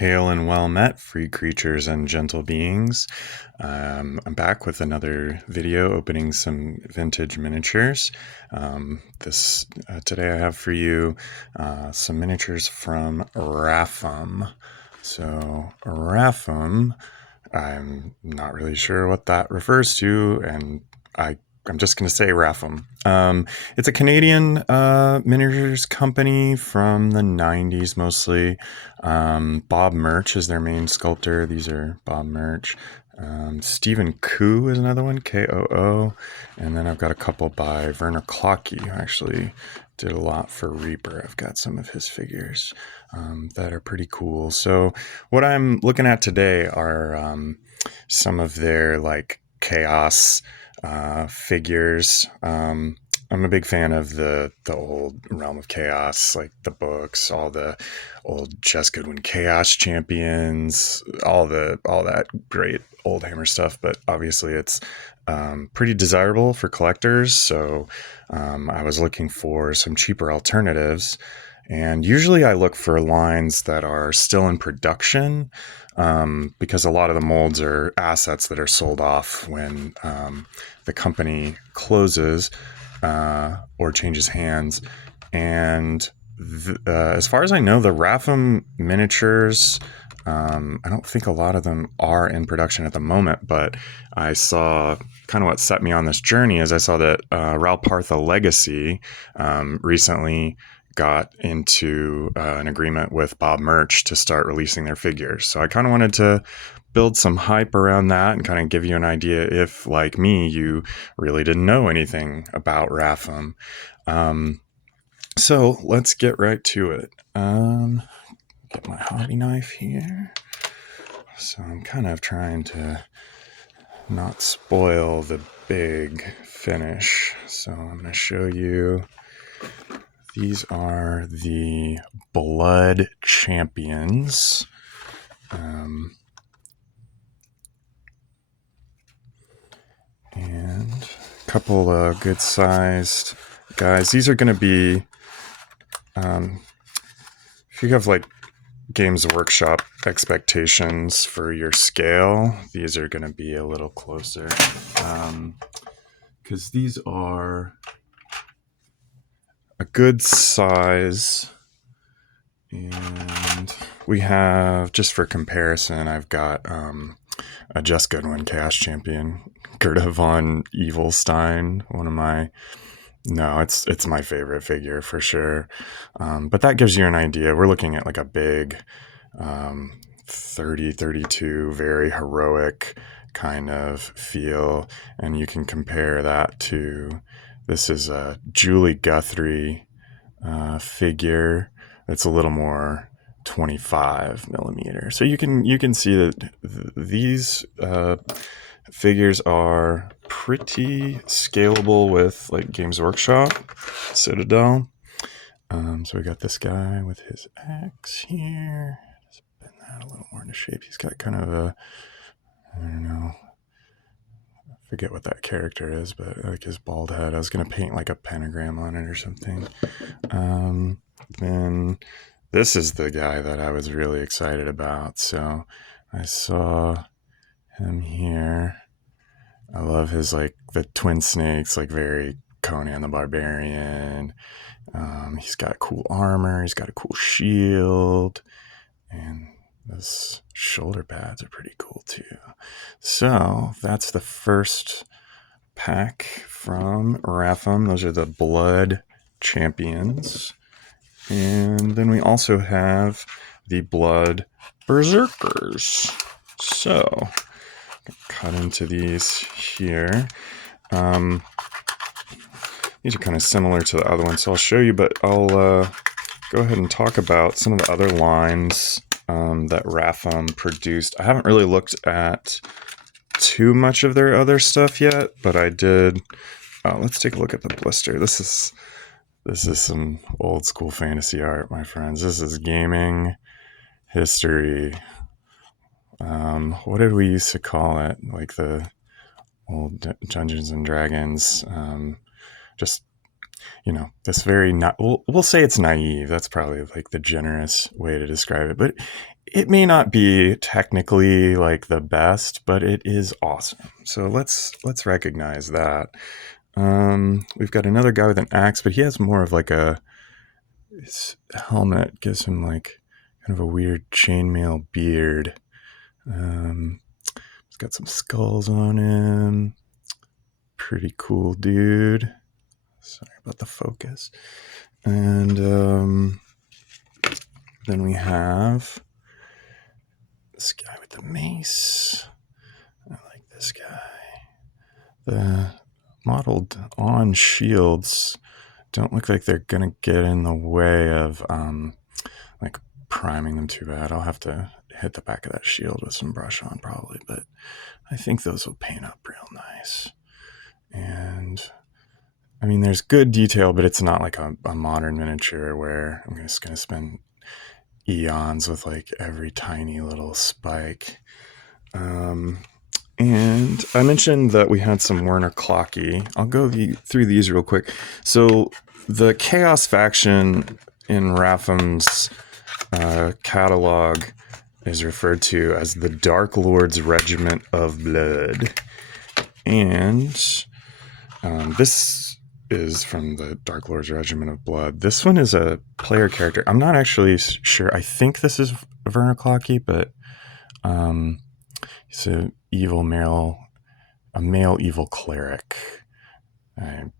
Hail and well met, free creatures and gentle beings. I'm back with another video opening some vintage miniatures. Today I have for you some miniatures from RAFM. So RAFM, I'm not really sure what that refers to, and I'm just going to say RAFM. It's a Canadian miniatures company from the 90s mostly. Bob Murch is their main sculptor. These are Bob Murch. Stephen Koo is another one, Koo. And then I've got a couple by Werner Clocky, who actually did a lot for Reaper. I've got some of his figures that are pretty cool. So what I'm looking at today are some of their like Chaos figures. I'm a big fan of the old Realm of Chaos, like the books, all the old Just Goodwin Chaos Champions, all that great old Hammer stuff. But obviously, it's pretty desirable for collectors. So I was looking for some cheaper alternatives. And usually I look for lines that are still in production because a lot of the molds are assets that are sold off when the company closes or changes hands. And as far as I know, the RAFM miniatures, I don't think a lot of them are in production at the moment, but I saw kind of what set me on this journey is I saw that Ralpartha Legacy recently got into an agreement with Bob Murch to start releasing their figures. So I kind of wanted to build some hype around that and kind of give you an idea if, like me, you really didn't know anything about RAFM. So let's get right to it. Get my hobby knife here. So I'm kind of trying to not spoil the big finish. So I'm going to show you. These are the Blood Champions. And a couple of good-sized guys. These are going to be, if you have like Games Workshop expectations for your scale, these are going to be a little closer. Because these are a good size. And we have, just for comparison, I've got a Just Goodwin Chaos Champion, Gerda von Evilstein, it's my favorite figure for sure. But that gives you an idea. We're looking at like a big 32, very heroic kind of feel. And you can compare that to, this is a Julie Guthrie figure. It's a little more 25 millimeter. So you can see that these figures are pretty scalable with like Games Workshop, Citadel. So we got this guy with his axe here. Just bend that a little more into shape. He's got kind of a, I don't know, I forget what that character is, but like his bald head. I was going to paint like a pentagram on it or something. Then this is the guy that I was really excited about. So I saw him here. I love his like the twin snakes, like very Conan the Barbarian. He's got cool armor. He's got a cool shield, and those shoulder pads are pretty cool too. So that's the first pack from RAFM. Those are the Blood Champions. And then we also have the Blood Berserkers. So, cut into these here. These are kind of similar to the other ones, so I'll show you, but I'll go ahead and talk about some of the other lines that RAFM produced. I haven't really looked at too much of their other stuff yet, but I did. Let's take a look at the blister. This is some old school fantasy art, my friends. This is gaming history. What did we used to call it? Like the old Dungeons and Dragons. Just this very we'll say it's naive. That's probably like the generous way to describe it, but it may not be technically like the best, but it is awesome. So let's recognize that. We've got another guy with an axe, but he has more of like his helmet gives him like kind of a weird chainmail beard. He's got some skulls on him. Pretty cool dude. Sorry about the focus. And then we have this guy with the mace. I like this guy. The modeled on shields don't look like they're gonna get in the way of like priming them too bad. I'll have to hit the back of that shield with some brush on probably, but I think those will paint up real nice. And I mean, there's good detail, but it's not like a modern miniature where I'm just gonna spend eons with like every tiny little spike. And I mentioned that we had some Werner Clocky. I'll go through these real quick. So the Chaos faction in RAFM's catalog is referred to as the Dark Lord's Regiment of Blood. And this is from the Dark Lord's Regiment of Blood. This one is a player character. I'm not actually sure. I think this is Werner Clocky, but he's a male evil cleric. I'm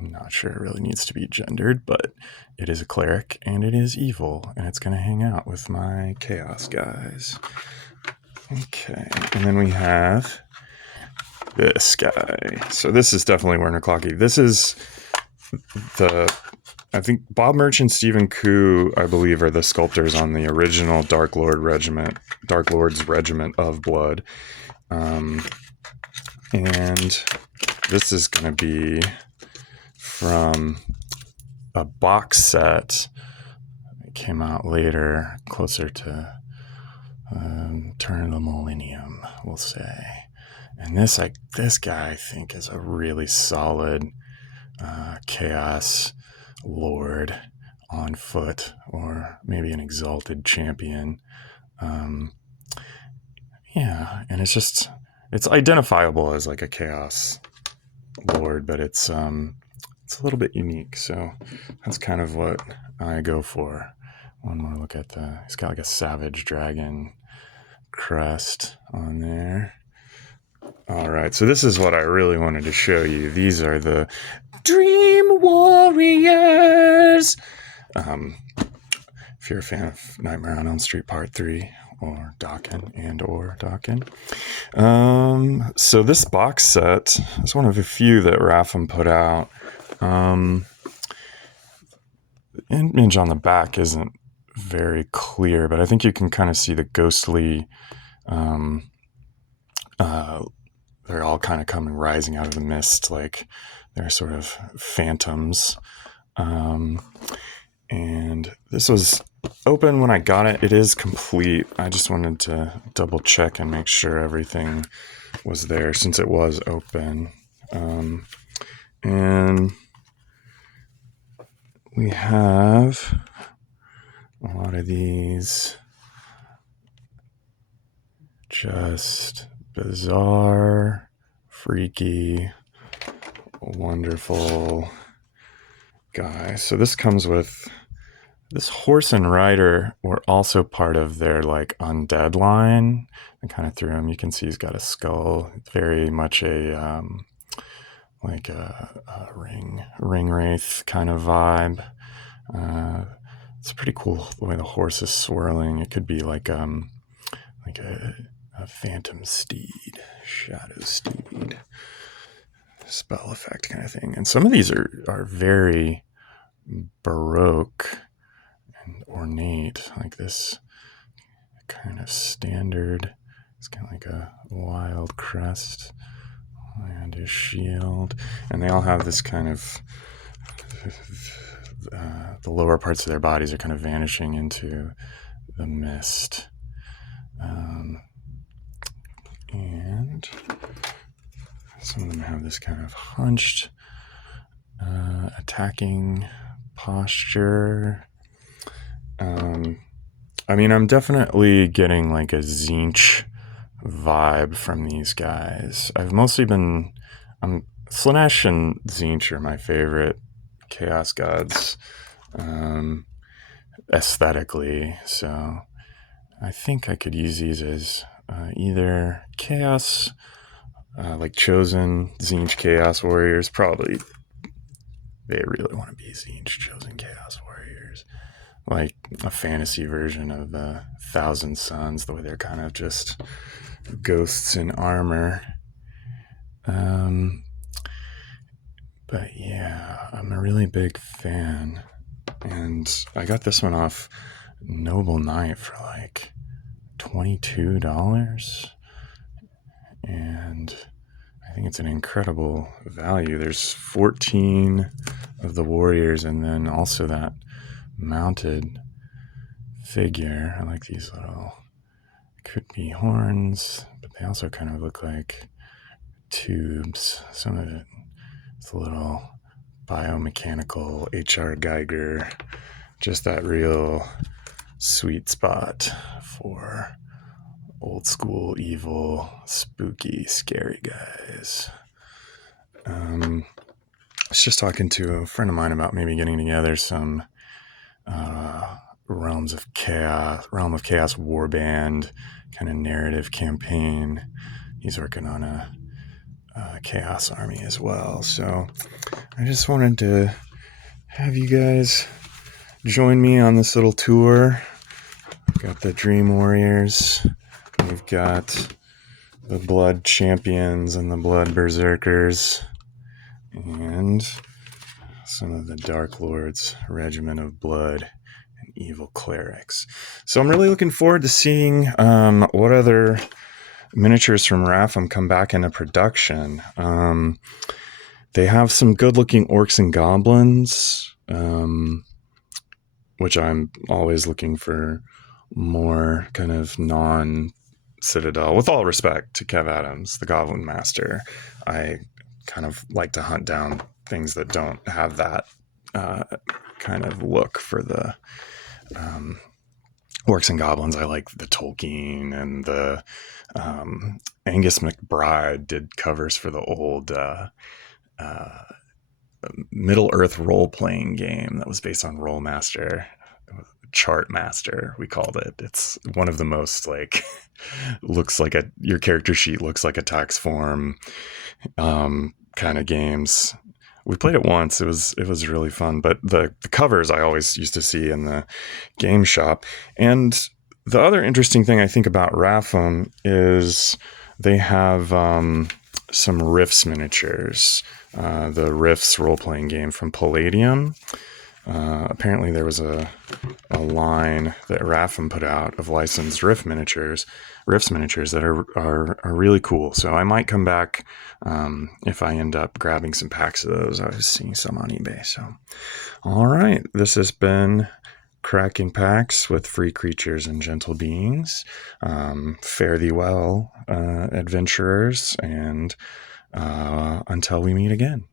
not sure it really needs to be gendered, but it is a cleric and it is evil, and it's going to hang out with my chaos guys. Okay, and then we have this guy. So this is definitely Werner Clocky. This is I think Bob Murch and Stephen Koo, I believe, are the sculptors on the original Dark Lord's Regiment of Blood. And this is going to be from a box set that came out later, closer to turn of the millennium, we'll say. And this guy, I think, is a really solid Chaos Lord on foot, or maybe an exalted champion. Yeah, and it's identifiable as like a Chaos Lord, but it's a little bit unique. So that's kind of what I go for. One more look at he's got like a savage dragon crest on there. All right, so this is what I really wanted to show you. These are the Dream Warriors. If you're a fan of Nightmare on Elm Street Part 3 or Dokken. So this box set is one of a few that RAFM put out. The image on the back isn't very clear, but I think you can kind of see the ghostly they're all kind of rising out of the mist, like they're sort of phantoms. And this was open when I got it. It is complete. I just wanted to double check and make sure everything was there since it was open. And we have a lot of these just bizarre, freaky, wonderful guys. So this comes with this horse and rider were also part of their like undead line. I kind of threw him. You can see he's got a skull. It's very much a like a ring wraith kind of vibe. It's pretty cool the way the horse is swirling. It could be like a phantom steed, shadow steed, spell effect kind of thing. And some of these are very baroque and ornate, like this kind of standard. It's kind of like a wild crest and a shield, and they all have this kind of the lower parts of their bodies are kind of vanishing into the mist. And some of them have this kind of hunched attacking posture. I mean, I'm definitely getting like a Tzeentch vibe from these guys. I've mostly been... Slaanesh and Tzeentch are my favorite Chaos Gods aesthetically, so I think I could use these as either Chaos, like Chosen Tzeentch Chaos Warriors. Probably they really want to be Tzeentch Chosen Chaos Warriors, like a fantasy version of the Thousand Suns, the way they're kind of just ghosts in armor. But yeah, I'm a really big fan. And I got this one off Noble Knight for like $22. And I think it's an incredible value. There's 14 of the warriors, and then also that mounted figure. I like these little, could be horns, but they also kind of look like tubes. Some of it is a little biomechanical HR Geiger, just that real sweet spot for old school, evil, spooky, scary guys. I was just talking to a friend of mine about maybe getting together some Realm of Chaos warband kind of narrative campaign. He's working on a Chaos army as well. So I just wanted to have you guys join me on this little tour. We've got the Dream Warriors. We've got the Blood Champions and the Blood Berserkers. And some of the Dark Lords, Regiment of Blood, and Evil Clerics. So I'm really looking forward to seeing what other miniatures from RAFM come back into production. They have some good-looking orcs and goblins, which I'm always looking for more kind of non-Citadel. With all respect to Kev Adams, the Goblin Master, I kind of like to hunt down things that don't have that kind of look for the orcs and goblins. I like the Tolkien, and the Angus McBride did covers for the old Middle Earth role-playing game that was based on Rollmaster. Chart Master, we called it. It's one of the most like looks like your character sheet looks like a tax form kind of games. We played it once. It was really fun. But the covers I always used to see in the game shop. And the other interesting thing I think about RAFM is they have some Rifts miniatures. The Rifts role-playing game from Palladium. Apparently there was a line that RAFM put out of licensed Rifts miniatures that are really cool. So I might come back if I end up grabbing some packs of those. I was seeing some on eBay. So, all right, this has been Cracking Packs with Free Creatures and Gentle Beings. Fare thee well, adventurers, and until we meet again.